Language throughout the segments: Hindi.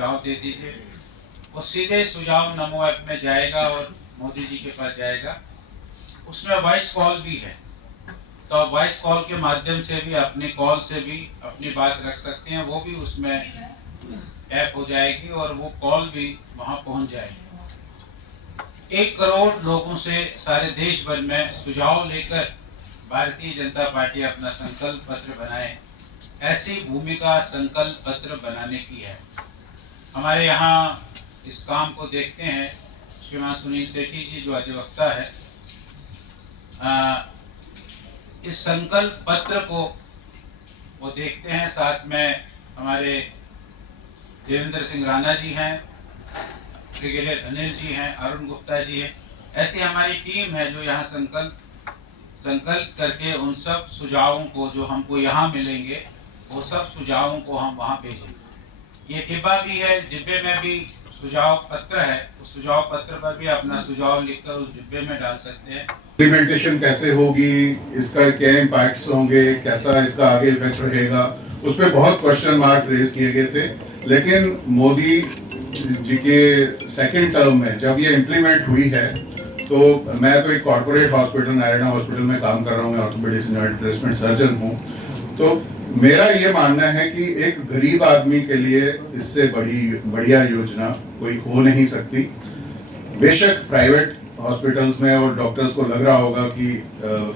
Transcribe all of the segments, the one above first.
सुझाव दे दीजिए। वो सीधे सुझाव नमो ऐप में जाएगा और मोदी जी के पास जाएगा। उसमें वॉइस कॉल भी है, तो वॉइस कॉल के माध्यम से भी अपने कॉल से भी अपनी बात रख सकते हैं। वो भी उसमें ऐप हो जाएगी और वो कॉल भी वहाँ पहुँच जाएगी। 1 करोड़ लोगों से सारे देश भर में सुझाव लेकर भारतीय जनता पार्टी अपना संकल्प पत्र बनाए। ऐसी भूमिका संकल्प पत्र बनाने की है। हमारे यहाँ इस काम को देखते हैं श्रीमान सुनील सेठी जी जो अधिवक्ता है। इस संकल्प पत्र को वो देखते हैं। साथ में हमारे देवेंद्र सिंह राणा जी हैं, ब्रिगेडियर अनिल जी हैं, अरुण गुप्ता जी हैं। ऐसी हमारी टीम है जो यहाँ संकल्प करके उन सब सुझावों को जो हमको यहाँ मिलेंगे वो सब सुझावों को हम वहाँ भेजेंगे। ये डिब्बा भी है, डिब्बे में भी सुझाव पत्र है। उस सुझाव पत्र पर भी अपना सुझाव लिखकर उस डिब्बे में डाल सकते हैं। इम्प्लीमेंटेशन कैसे होगी, इसका क्या इम्पैक्ट्स होंगे, कैसा इसका आगे इफेक्ट रहेगा, उस पर बहुत क्वेश्चन मार्क रेज किए गए थे। लेकिन मोदी जी के सेकेंड टर्म में जब ये इम्प्लीमेंट हुई है, तो मैं तो एक कॉर्पोरेट हॉस्पिटल नारायणा हॉस्पिटल में काम कर रहा हूँ, मैं orthopaedics and joint replacement surgeon हूँ। तो मेरा ये मानना है कि एक गरीब आदमी के लिए इससे बढ़िया योजना कोई हो नहीं सकती। बेशक प्राइवेट हॉस्पिटल्स में और डॉक्टर्स को लग रहा होगा कि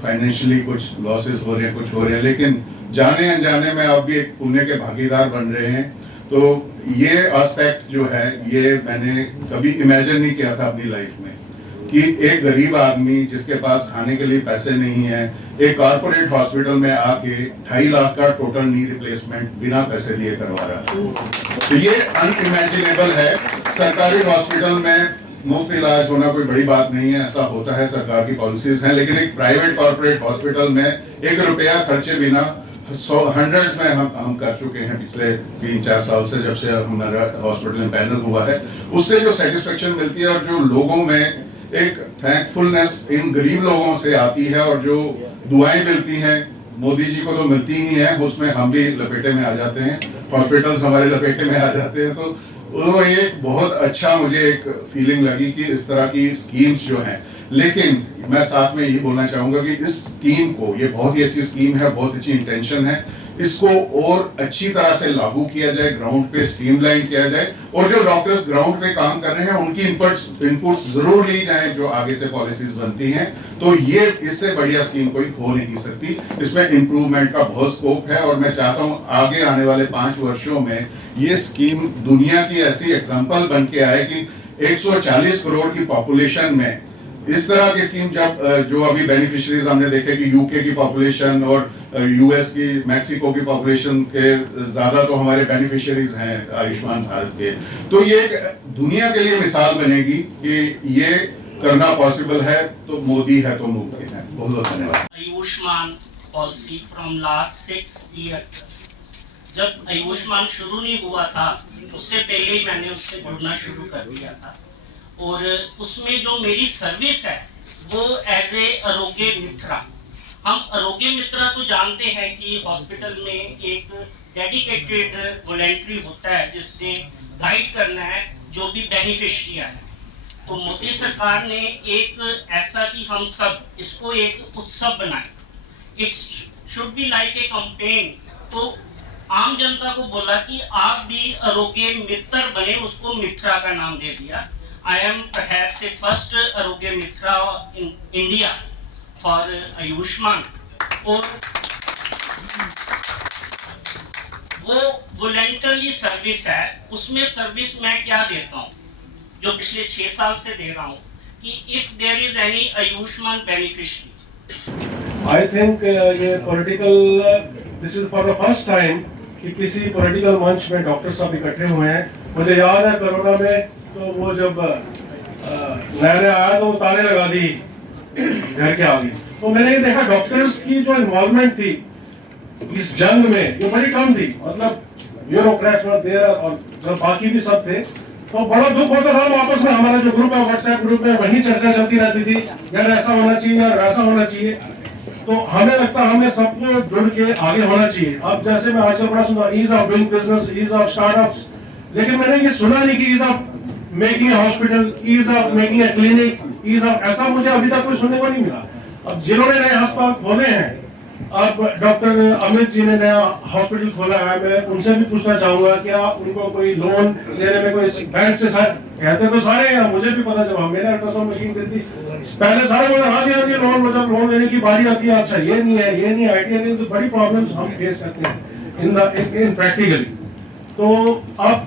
फाइनेंशियली कुछ लॉसेस हो रहे हैं, कुछ हो रहे हैं, लेकिन जाने अनजाने में आप भी एक पुण्य के भागीदार बन रहे हैं। तो ये एस्पेक्ट जो है, ये मैंने कभी इमेजिन नहीं किया था अपनी लाइफ में कि एक गरीब आदमी जिसके पास खाने के लिए पैसे नहीं है, एक कॉर्पोरेट हॉस्पिटल में आके 2.5 लाख का टोटल नी रिप्लेसमेंट बिना पैसे दिए करवा रहा है। तो ये अनइमेजिनेबल है। सरकारी हॉस्पिटल में मुफ्त इलाज होना कोई बड़ी बात नहीं है, ऐसा होता है, सरकार की पॉलिसीज हैं। लेकिन एक प्राइवेट कॉर्पोरेट हॉस्पिटल में 1 रुपया खर्चे बिना हंड्रेड्स में हम कर चुके हैं पिछले 3-4 साल से, जब से हमारा हॉस्पिटल में पैनल हुआ है। उससे जो सेटिस्फेक्शन मिलती है और जो लोगों में एक थैंकफुलनेस इन गरीब लोगों से आती है और जो दुआएं मिलती हैं, मोदी जी को तो मिलती ही हैं, उसमें हम भी लपेटे में आ जाते हैं, हॉस्पिटल्स हमारे लपेटे में आ जाते हैं। तो वो एक बहुत अच्छा मुझे एक फीलिंग लगी कि इस तरह की स्कीम्स जो हैं। लेकिन मैं साथ में ये बोलना चाहूँगा कि इस स्कीम को, ये बहुत ही अच्छी स्कीम है, बहुत अच्छी इंटेंशन है, इसको और अच्छी तरह से लागू किया जाए, ग्राउंड पे स्ट्रीमलाइन किया जाए और जो डॉक्टर्स ग्राउंड पे काम कर रहे हैं उनकी इनपुट्स जरूर ली जाए जो आगे से पॉलिसीज बनती हैं। तो ये इससे बढ़िया स्कीम कोई हो नहीं सकती। इसमें इम्प्रूवमेंट का बहुत स्कोप है और मैं चाहता हूँ आगे आने वाले 5 वर्षों में ये स्कीम दुनिया की ऐसी एग्जाम्पल बन के आए कि 140 करोड़ की पॉपुलेशन में इस तरह की स्कीम, जब जो अभी बेनिफिशियरीज हमने देखे कि यूके की पॉपुलेशन और यूएस की, मैक्सिको की पॉपुलेशन के ज्यादा तो हमारे बेनिफिशियरीज हैं आयुष्मान भारत के। तो ये दुनिया के लिए मिसाल बनेगी कि ये करना पॉसिबल है, तो मोदी है तो मुमकिन है। बहुत बहुत धन्यवाद। Ayushman policy from last 6 years, जब आयुष्मान शुरू नहीं हुआ था उससे पहले ही मैंने उससे जुड़ना शुरू कर दिया था। और उसमें जो मेरी सर्विस है वो एज ए आरोग्य मित्रा। हम आरोग्य मित्रा तो जानते हैं कि हॉस्पिटल में एक डेडिकेटेड वॉलंटरी होता है जिसने गाइड करना है जो भी बेनिफिशियरी है। तो मोदी सरकार ने एक ऐसा कि हम सब इसको एक उत्सव बनाए, it should be like a campaign. तो आम जनता को बोला कि आप भी आरोग्य मित्र बने, उसको मित्रा का नाम दे दिया। I am perhaps a first आरोग्य मित्रा in India for आयुष्मान। और वो वॉलंटरी सर्विस है। उसमें सर्विस मैं क्या देता हूँ जो पिछले 6 साल से दे रहा हूँ कि if there is any Ayushman beneficiary। I think ये political this is for the first time कि किसी पॉलिटिकल मंच में डॉक्टर साहब इकट्ठे हुए हैं। मुझे याद है कोरोना में तो वो जब नया आया तो वो तारे लगा दी घर के आगे। तो मैंने ये देखा डॉक्टर्स की जो इन्वॉल्वमेंट थी इस जंग में ये बड़ी कम थी। मतलब ब्यूरोक्रेट्स वर देयर और जो बाकी भी सब थे। तो बड़ा दुख होता था। आपस में हमारा जो ग्रुप है व्हाट्सएप ग्रुप में वही चर्चा चलती रहती थी, यार ऐसा होना चाहिए यार वैसा होना चाहिए। तो हमें लगता है हमें सबको जुड़ के आगे होना चाहिए। अब जैसे मैं आजकल बड़ा सुना ease of doing business, ease of startups, लेकिन मैंने ये सुना नहीं कि ease of making a hospital, ease of making a clinic, ease of, ऐसा मुझे अभी तक कोई सुनने को नहीं मिला। अब जिन्होंने नए अस्पताल खोले हैं, अब डॉक्टर अमित जी ने नया हॉस्पिटल खोला है, मैं उनसे भी पूछना चाहूंगा क्या उनको कोई लोन लेने में कोई बैंक से कहते तो सारे हैं, मुझे भी पता जब मेरे अल्ट्रासाउंड मशीन खरीदी पहले सारे बोले हाँ जी लोन, मतलब लोन लेने की बारी आती है, अच्छा ये नहीं है, ये नहीं, आइडिया नहीं, तो बड़ी प्रॉब्लम्स हम फेस करते हैं इन प्रैक्टिकली। तो अब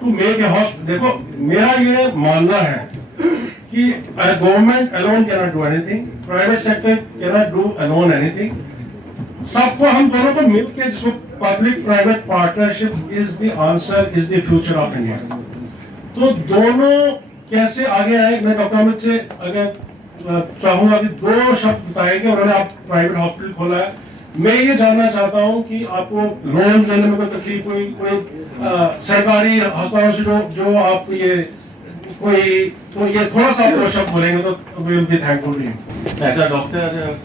टू मेक ए हॉस्पिटल, देखो मेरा ये मानना है कि government alone can not do anything, private sector can not do alone anything, सबको हम दोनों को मिलकर, जिसको public private partnership is the answer, is the future of India. तो दोनों कैसे आगे आए, मैं डॉक्टर अमित से अगर चाहूंगा कि 2 शब्द बताएंगे, उन्होंने आप प्राइवेट हॉस्पिटल खोला है, मैं ये जानना चाहता हूं कि आपको लोन लेने में कोई तकलीफ हुई, कोई सरकारी अस्पतालों से जो आप ये कोई, तो ये थोड़ा सा 2 शब्द बोलेंगे तो we will be thankful to you. As a doctor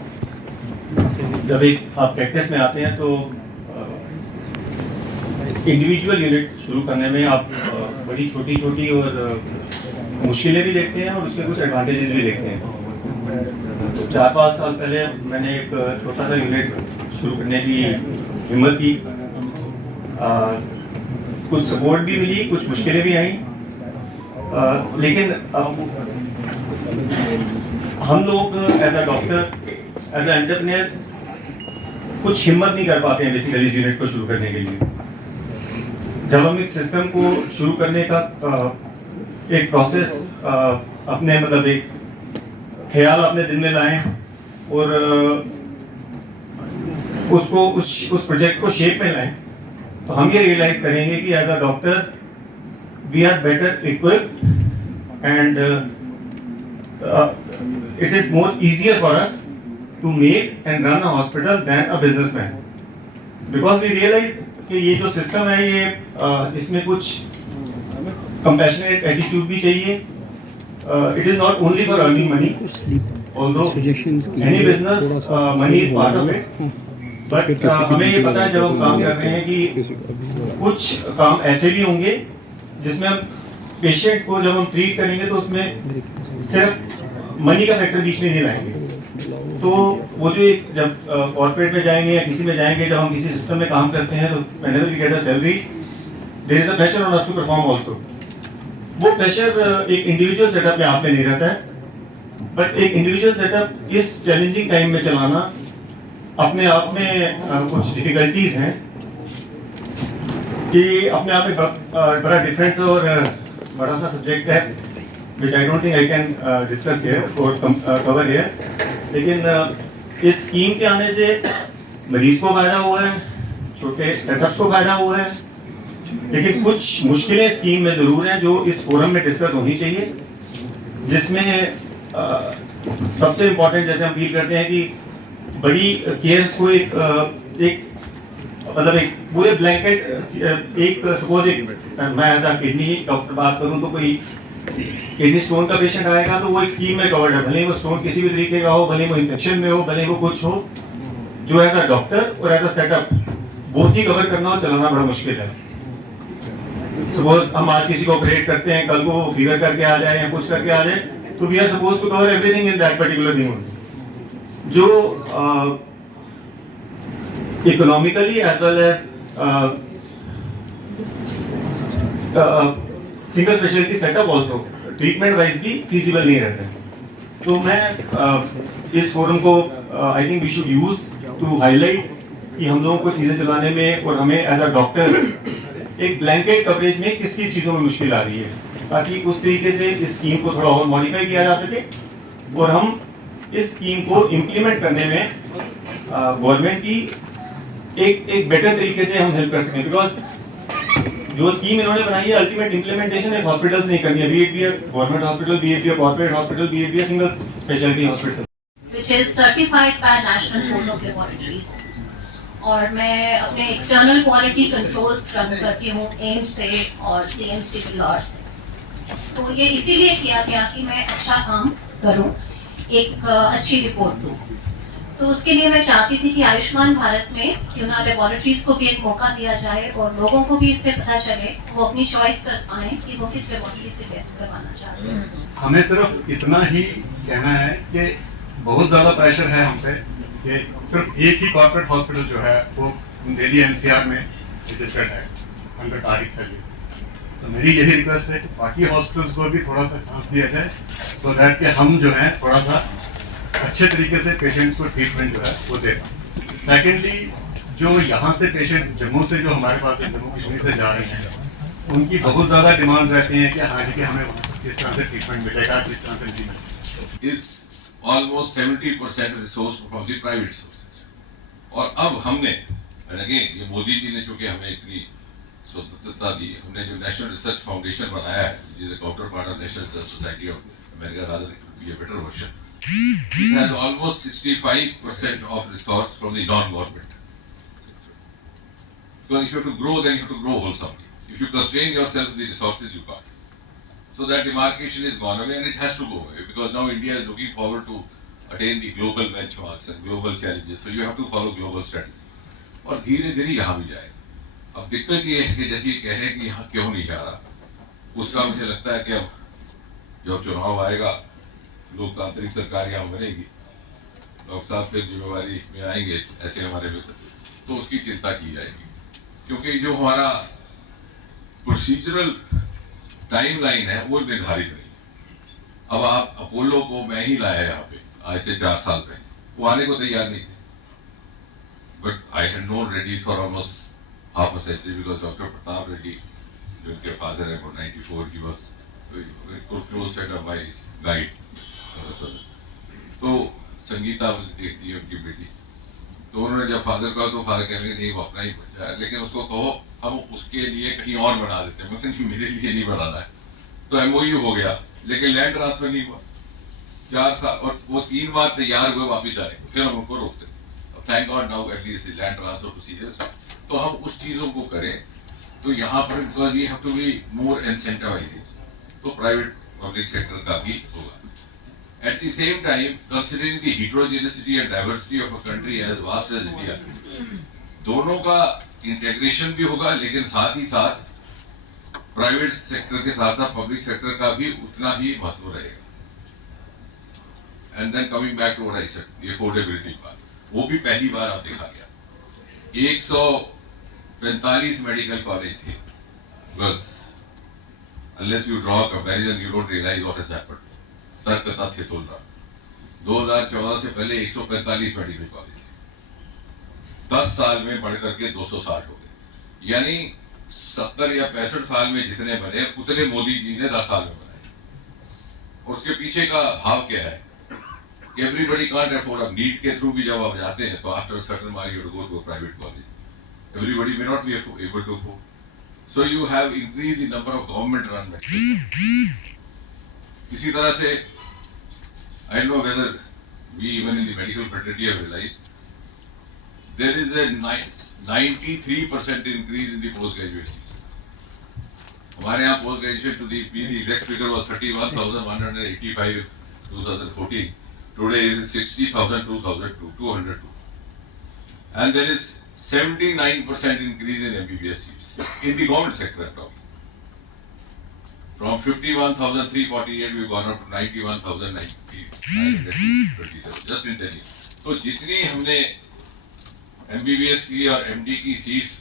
जब एक आप प्रैक्टिस में आते हैं तो इंडिविजुअल यूनिट शुरू करने में आप बड़ी छोटी छोटी और मुश्किलें भी देखते हैं और उसके कुछ एडवांटेजेस भी देखते हैं। तो 4-5 साल पहले मैंने एक छोटा सा यूनिट शुरू करने की हिम्मत की, कुछ सपोर्ट भी मिली, कुछ मुश्किलें भी आई, लेकिन अब हम लोग as a doctor, as a entrepreneur कुछ हिम्मत नहीं कर पाते हैं बेसिकली इस यूनिट को शुरू करने के लिए। जब हम एक सिस्टम को शुरू करने का एक प्रोसेस अपने मतलब एक ख्याल अपने दिल में लाएं और उसको उस प्रोजेक्ट को शेप में लाएं, तो हम ये रियलाइज करेंगे कि as a doctor we are better equipped and it is more easier for us to make and run a hospital than a businessman, because we realize कि ये जो सिस्टम है ये इसमें कुछ compassionate attitude भी चाहिए। It is not only for earning money, although any business money is part of it, but हमें ये पता है जब हम काम कर रहे हैं कि कुछ काम ऐसे भी होंगे जिसमें हम पेशेंट को जब हम ट्रीट करेंगे तो उसमें सिर्फ मनी का फैक्टर बीच में नहीं लाएंगे। तो वो जो जब कॉर्पोरेट में जाएंगे या किसी में जाएंगे, जब हम किसी सिस्टम में काम करते हैं तो whenever we get a salary, there is a pressure on us to perform also। वो प्रेशर एक इंडिविजुअल सेटअप में आप में नहीं रहता है, बट एक इंडिविजुअल सेटअप इस चैलेंजिंग टाइम में चलाना अपने आप में कुछ डिफिकल्टीज हैं कि अपने आप में बड़ा डिफरेंस और बड़ा सा सब्जेक्ट है which I don't think I can discuss here or cover here, लेकिन इस स्कीम के आने से मरीज को फायदा हुआ है, छोटे सेटअप्स को फायदा हुआ है, लेकिन कुछ मुश्किलें स्कीम में जरूर हैं जो इस फोरम में डिस्कस होनी चाहिए, जिसमें सबसे इम्पोर्टेंट जैसे हम फील करते हैं कि बड़ी केयर्स को एक मतलब एक पूरे ब्लैंकेट एक सपोज एक मैं एज अ किडनी डॉक्टर बात करूं तो कोई किडनी स्टोन का पेशेंट आएगा तो वो एक स्कीम में कवर्ड है, भले वो स्टोन किसी भी तरीके का हो, भले वो इन्फेक्शन में हो, भले वो कुछ हो, जो एज अ डॉक्टर और एज अ सेटअप बोथ ही कवर करना और चलाना बड़ा मुश्किल है। सपोज हम आज किसी को ऑपरेट करते हैं, कल को फीवर करके आ जाए या कुछ करके आ जाए, तो we are suppose to cover everything in that particular thing, जो economically as well as single speciality setup also treatment wise भी फिजिबल नहीं रहते। तो मैं इस फोरम को I think we should use to highlight कि हम लोगों को चीज़ें चलाने में और हमें एज अ डॉक्टर एक ब्लैंकेट कवरेज में किस किस चीज़ों में मुश्किल आ रही है, ताकि उस तरीके से इस स्कीम को थोड़ा और मॉडिफाई किया जा सके और हम इस स्कीम को इम्प्लीमेंट करने में गवर्नमेंट की एक बेटर तरीके से हम हेल्प कर सकें। बिकॉज जो स्कीम इन्होंने बनाई है अल्टीमेट इम्प्लीमेंटेशन एक हॉस्पिटल नहीं करनी है, B it be government hospital, B it be corporate hospital, B it be single speciality hospital, which is certified by National Board of Laboratories। और मैं अपने एक्सटर्नल क्वालिटी कंट्रोल्स रन करती हूँ एम्स से और CMC बिलौर से। तो ये इसीलिए किया गया कि मैं अच्छा काम करूँ, एक अच्छी रिपोर्ट दूँ। तो उसके लिए मैं चाहती थी कि आयुष्मान भारत में क्यों ना लेबोरेटरीज को भी एक मौका दिया जाए और लोगों को भी इससे पता चले, वो अपनी चॉइस कर पाए कि वो किस लेबोरेटरी से टेस्ट करवाना चाहते हैं। हमें सिर्फ इतना ही कहना है कि बहुत ज़्यादा प्रेशर है हम पे कि सिर्फ एक ही कॉर्पोरेट हॉस्पिटल जो है वो दिल्ली एनसीआर में रजिस्टर्ड है अंडर कार्डिक सर्विस। तो मेरी यही रिक्वेस्ट है कि बाकी हॉस्पिटल्स को भी थोड़ा सा चांस दिया जाए, सो दैट कि हम जो है थोड़ा सा अच्छे तरीके से पेशेंट्स को ट्रीटमेंट जो है वो दे पाएं। सेकेंडली, जो यहाँ से पेशेंट्स जम्मू से जो हमारे पास जम्मू कश्मीर से जा रहे हैं, उनकी बहुत ज़्यादा डिमांड्स रहती हैं कि हाँ जी कि हमें किस तरह से ट्रीटमेंट मिलेगा, किस तरह से नहीं मिलेगा। is almost 70% resource from the private sources. और अब हमने, and again ये मोदी जी ने चूंकि हमें इतनी स्वतंत्रता दी, हमने जो नेशनल रिसर्च फाउंडेशन बनाया है, which is a counterpart of National Research Society of America, rather it would be a better version. It has almost 65% of resource from the non-government. Because if you have to grow, then you have to grow wholesomely. If you constrain yourself with the resources, you can't. So that demarcation is gone away, and it has to go away, because now India is looking forward to attain the global benchmarks and global challenges. So you have to follow global strategy. और धीरे धीरे यहाँ भी जाएगा। अब दिक्कत ये है कि जैसे ये कह रहे हैं कि यहाँ क्यों नहीं जा रहा, उसका मुझे लगता है कि अब जब चुनाव आएगा, लोकतांत्रिक सरकार यहाँ बनेगी, लोग साहब फिर जिम्मेवारी में आएंगे ऐसे हमारे मित्र, तो उसकी चिंता की जाएगी। क्योंकि जो हमारा प्रोसीजरल टाइमलाइन है वो निर्धारित नहीं है। अब आप अपोलो को मैं ही लाया यहाँ पे आज से 4 साल पहले, वो आने को तैयार नहीं थे, but I had known Reddy for almost half a century because Dr. Pratap Reddy, जो उनके फादर है, 94, he was very close friend of my guide. तो संगीता देखती है उनकी बेटी, तो उन्होंने जब फादर कहा तो फादर कहने लगे नहीं वो अपना ही बच्चा है, लेकिन उसको कहो हम उसके लिए कहीं और बना देते हैं। मतलब मेरे लिए नहीं बनाना है। तो MOU हो गया, लेकिन लैंड ट्रांसफर नहीं हुआ 4 साल, और वो 3 बार तैयार हुए वापिस आए, फिर हम उनको रोकते। Thank God now at least land transfer procedures, तो हम उस चीज़ों को करें। तो यहाँ पर because we have to be more incentivizing, तो प्राइवेट पब्लिक सेक्टर का भी होगा। At the same time considering the heterogeneity and diversity of a country as vast as India, दोनों का इंटीग्रेशन भी होगा, लेकिन साथ ही साथ प्राइवेट सेक्टर के साथ साथ पब्लिक सेक्टर का भी उतना ही महत्व रहेगा। And then coming back to what I said, the affordability part, वो भी पहली बार आप देखा गया। 145 मेडिकल कॉलेज थे, बस unless you draw a comparison you don't realize what has happened. तर्क तथ्य तुल रहा, 2014 से पहले 145 मेडिकल कॉलेज थे, 10 साल में बढ़ करके 260 हो गए। यानी 70 या 65 साल में जितने बने उतने मोदी जी ने 10 साल में बनाए। और उसके पीछे का भाव क्या है? Everybody can't afford. अब नीट के थ्रू भी जब आप जाते हैं तो after a certain mark you have to go to a private college. Everybody may not be able to afford. So you have increased the number of government run medical. इसी तरह से I don't know whether we even in the medical fraternity have realized there is a 93% increase in the postgraduate seats. हमारे यहाँ post graduate to the exact figure was 31,185 in 2014. Today is 60,000, 202. And there is 79% increase in MBBS seats in the government sector at all. From 51,348 we've gone up to 91,927 just in 10 years. तो जितनी हमने MBBS की और MD की सीट्स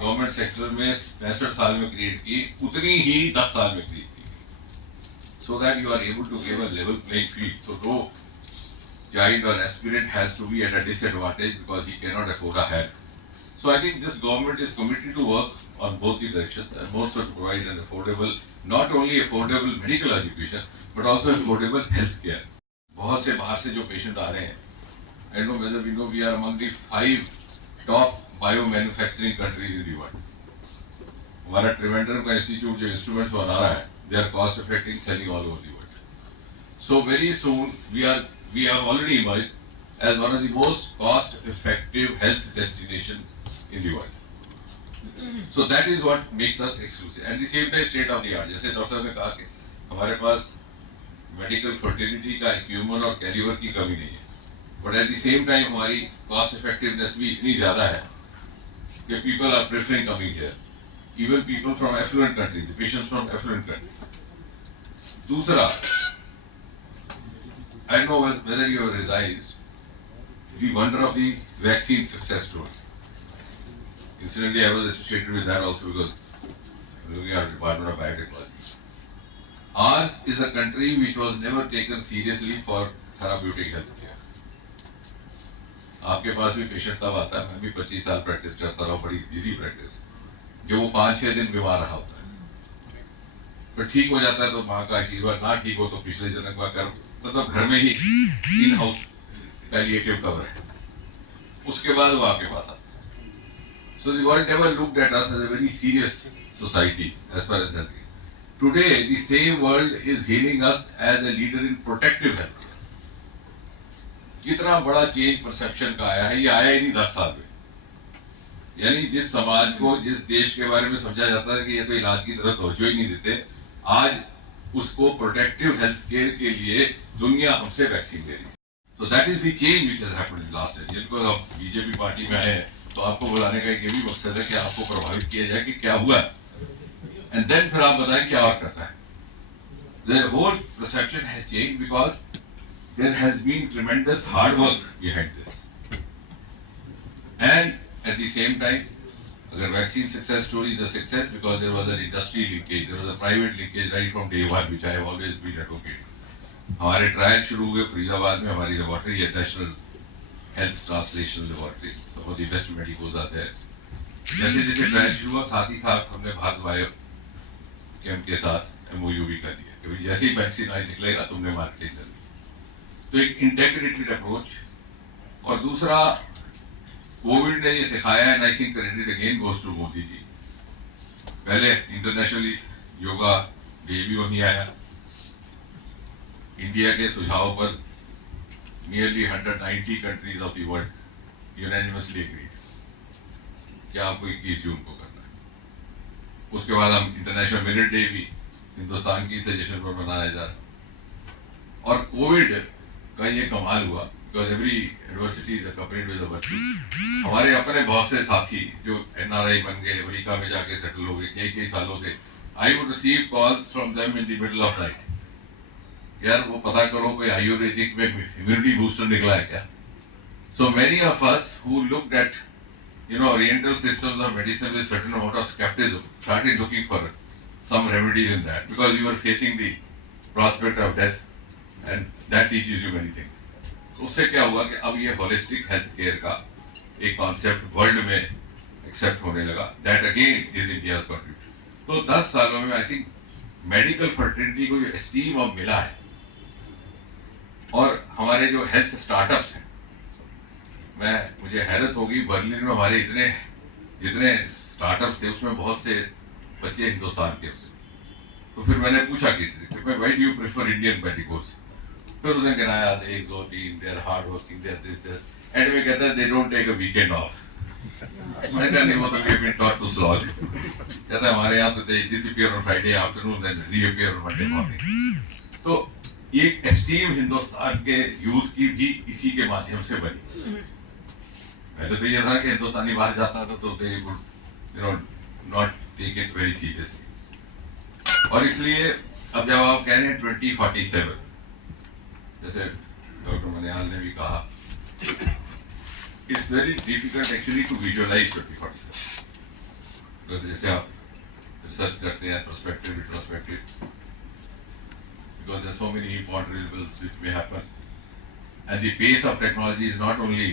गवर्नमेंट सेक्टर में 65 साल में क्रिएट की, उतनी ही 10 साल में क्रिएट की, so that you are able to give a level playing field. So no child or aspirant has to be at a disadvantage because he cannot afford a hand. So I think this government is committed to work on both the directions and more so to provide an affordable, not only affordable medical education, but also affordable health care. बहुत से बाहर से जो पेशेंट आ रहे हैं, I know whether we know we are among the 5 top bio-manufacturing countries in the world. हमारा ट्रिवेंड्रम का इंस्टीट्यूट जो इंस्ट्रूमेंट्स बना रहा है, they are cost effective, selling all over the world. So very soon we have already emerged as one of the most cost effective health destination in the world. So that is what makes us exclusive. At the same time state of the art. जैसे डॉक्टर साहब ने कहा कि हमारे पास मेडिकल फर्टिलिटी का इक्विपमेंट और कैलिबर की कमी नहीं है, but at the same time हमारी कॉस्ट इफेक्टिवनेस भी इतनी ज़्यादा है कि people are preferring coming here, even people from affluent countries, patients from affluent countries. दूसरा, I know whether you have realized the wonder of the vaccine success story. Incidentally, I was associated with that also because I was looking at the Department of Biotechnology. Ours is a country which was never taken seriously for therapeutic health care. आपके पास भी पेशेंट तब आता है, मैं भी 25 साल प्रैक्टिस करता रहा, बड़ी बिजी प्रैक्टिस, जो वो 5-6 दिन बीमार रहा होता है, फिर ठीक हो जाता है तो माँ का आशीर्वाद, ना ठीक हो तो पिछले जन्म का कर, मतलब घर में ही इन हाउस पैलिएटिव कवर है, उसके बाद वो आपके पास आता है। So the world never looked at us as a very serious society as far as health care. Today the same world is hailing us as a leader in protective health care. कितना बड़ा चेंज परसेप्शन का आया है, ये आया ही नहीं 10 साल में। यानी जिस समाज को, जिस देश के बारे में समझा जाता है कि ये तो इलाज की तरफ तवज्जो ही नहीं देते, आज उसको प्रोटेक्टिव हेल्थ केयर के लिए दुनिया हमसे वैक्सीन दे रही है। तो that is the change which has happened in last year. जिनको आप बीजेपी पार्टी में आए तो आपको बुलाने का एक ये भी मकसद है कि आपको प्रभावित किया जाए कि क्या हुआ एंड देन फिर आप बताएं क्या और करना है। The whole perception has changed because there has been tremendous hard work behind this and at the same time अगर vaccine success story is a success because there was an industry linkage, there was a private linkage right from day one which I have always been advocate. हमारे ट्रायल शुरू हुए फरीदाबाद में, हमारी लेबोरेटरी है नेशनल हेल्थ ट्रांसलेशन लेबोरेटरी, तो द बेस्ट मेडिकल्स आते हैं। जैसे जैसे ट्रायल शुरू हुआ, साथ ही साथ हमने भारत बायो कैंप के साथ MOU भी कर दिया कि जैसे ही वैक्सीन आज निकलेगा तुमने मार्केटिंग करनी। तो एक इंटेग्रेटेड अप्रोच। और दूसरा, कोविड ने ये सिखाया है, I think credit again goes to Modi ji. पहले इंटरनेशनली योगा डे भी वहीं आया, इंडिया के सुझाव पर nearly 190 countries of the world unanimously agreed कि आपको 21 जून को करना है। उसके बाद हम इंटरनेशनल मिलिट्री डे भी हिंदुस्तान की सजेशन पर मनाया जा रहा है। और कोविड का ये कमाल हुआ because every university is accompanied with a virtue. हमारे अपने बहुत से साथी जो NRI बन गए, अमेरिका में जाके सेटल हो गए कई सालों से, I would receive calls from them in the middle of night, यार वो पता करो कोई आयुर्वेदिक में इम्यूनिटी बूस्टर निकला है क्या। So many of us who looked at oriental systems of medicine with certain amount of scepticism started looking for some remedies in that because you are facing the prospect of death and that teaches you many things. उससे क्या हुआ कि अब ये holistic health care का एक concept world में accept होने लगा, that again is India's contribution. तो 10 सालों में I think medical fraternity को जो esteem अब मिला है और हमारे जो health startups हैं, मुझे हैरत होगी बर्लिन में हमारे जितने startups थे उसमें बहुत से बच्चे हिंदुस्तान के। तो फिर मैंने पूछा किसी से, why do you prefer Indian medicals? फिर उसने कहना 1 2 3 they are hard working, they are this end में कहता है they don't take a weekend off. मैंने कहा नहीं, वो तो we have been taught to slogs. कहता है हमारे यहाँ तो they disappear on Friday afternoon then reappear on Monday morning. तो ये एस्टीम हिंदुस्तान के यूथ की भी इसी के माध्यम से बनी। पहले तो ये था कि हिंदुस्तानी बाहर जाता था तो they would not take it very seriously. और इसलिए अब जब आप कह रहे हैं 2047, जैसे डॉक्टर मनियाल ने भी कहा, it's very difficult actually to visualise 2047 because जैसे आप रिसर्च करते हैं prospective retrospective, because there are so many imponderables which may happen and the pace of technology is not only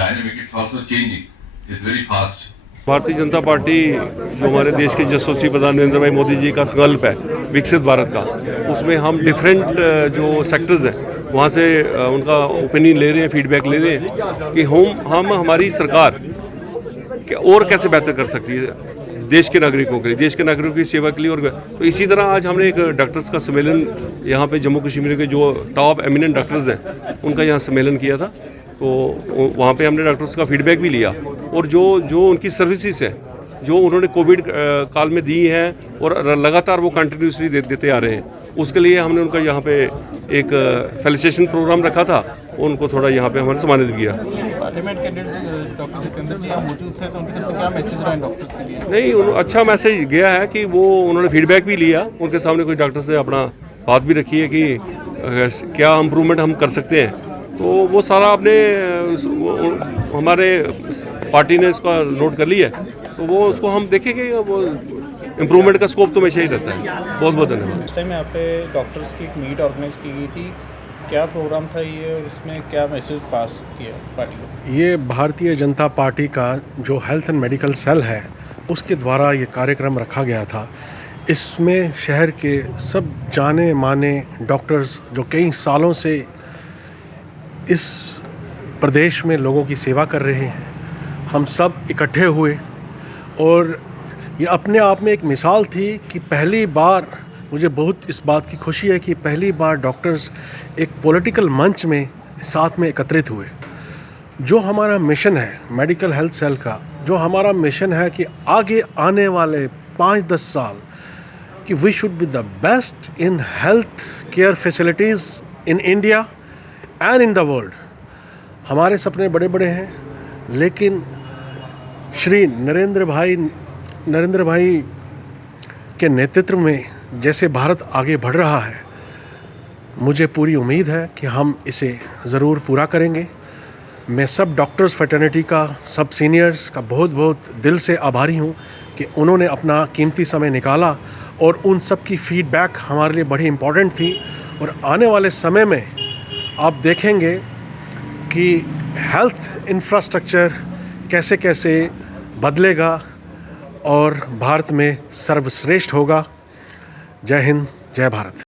dynamic, it's also changing, it's very fast. Bharatiya Janata party जो हमारे देश के यशस्वी प्रधानमंत्री नरेंद्र भाई मोदी जी का संकल्प है विकसित भारत का, उसमें हम डिफरेंट जो सेक्टर्स हैं वहाँ से उनका ओपिनियन ले रहे हैं, फीडबैक ले रहे हैं कि हम हमारी सरकार और कैसे बेहतर कर सकती है देश के नागरिकों के लिए, देश के नागरिकों की सेवा के लिए। और तो इसी तरह आज हमने एक डॉक्टर्स का सम्मेलन यहाँ पे जम्मू कश्मीर के जो टॉप एमिनेंट डॉक्टर्स हैं उनका यहाँ सम्मेलन किया था। तो वहाँ पे हमने डॉक्टर्स का फीडबैक भी लिया और जो उनकी सर्विसेज हैं जो उन्होंने कोविड काल में दी हैं और लगातार वो कंटिन्यूसली देते आ रहे हैं, उसके लिए हमने उनका यहाँ पे एक फेलिसिटेशन प्रोग्राम रखा था उनको थोड़ा यहाँ पे हमने सम्मानित किया। पार्लियामेंट कैंडिडेट डॉक्टर जितेंद्र जी यहाँ मौजूद थे, तो उनकी तरफ से क्या मैसेज रहा है डॉक्टर्स के लिए? नहीं, अच्छा मैसेज गया है कि वो उन्होंने फीडबैक भी लिया, उनके सामने कोई डॉक्टर से अपना बात भी रखी है कि क्या इम्प्रूवमेंट हम कर सकते हैं, तो वो सारा आपने हमारे पार्टी ने इसका नोट कर लिया है, तो वो उसको हम देखेंगे। वो इम्प्रूवमेंट का स्कोप तो हमेशा ही रहता है। बहुत बहुत धन्यवाद। इस टाइम यहाँ पे डॉक्टर्स की एक मीट ऑर्गेनाइज की गई थी, क्या प्रोग्राम था ये और इसमें क्या मैसेज पास किया पार्टी को? ये भारतीय जनता पार्टी का जो हेल्थ एंड मेडिकल सेल है उसके द्वारा ये कार्यक्रम रखा गया था। इसमें शहर के सब जाने माने डॉक्टर्स जो कई सालों से इस प्रदेश में लोगों की सेवा कर रहे हैं, हम सब इकट्ठे हुए और ये अपने आप में एक मिसाल थी कि पहली बार, मुझे बहुत इस बात की खुशी है कि पहली बार डॉक्टर्स एक पॉलिटिकल मंच में साथ में एकत्रित हुए। जो हमारा मिशन है मेडिकल हेल्थ सेल का, जो हमारा मिशन है कि आगे आने वाले 5-10 साल कि we should be the best in health care facilities in India and in the world. हमारे सपने बड़े बड़े हैं, लेकिन श्री नरेंद्र भाई के नेतृत्व में जैसे भारत आगे बढ़ रहा है, मुझे पूरी उम्मीद है कि हम इसे ज़रूर पूरा करेंगे। मैं सब डॉक्टर्स फ्रेटर्निटी का, सब सीनियर्स का बहुत बहुत दिल से आभारी हूँ कि उन्होंने अपना कीमती समय निकाला और उन सब की फीडबैक हमारे लिए बड़ी इम्पोर्टेंट थी। और आने वाले समय में आप देखेंगे कि हेल्थ इंफ्रास्ट्रक्चर कैसे कैसे बदलेगा और भारत में सर्वश्रेष्ठ होगा। जय हिंद, जय भारत।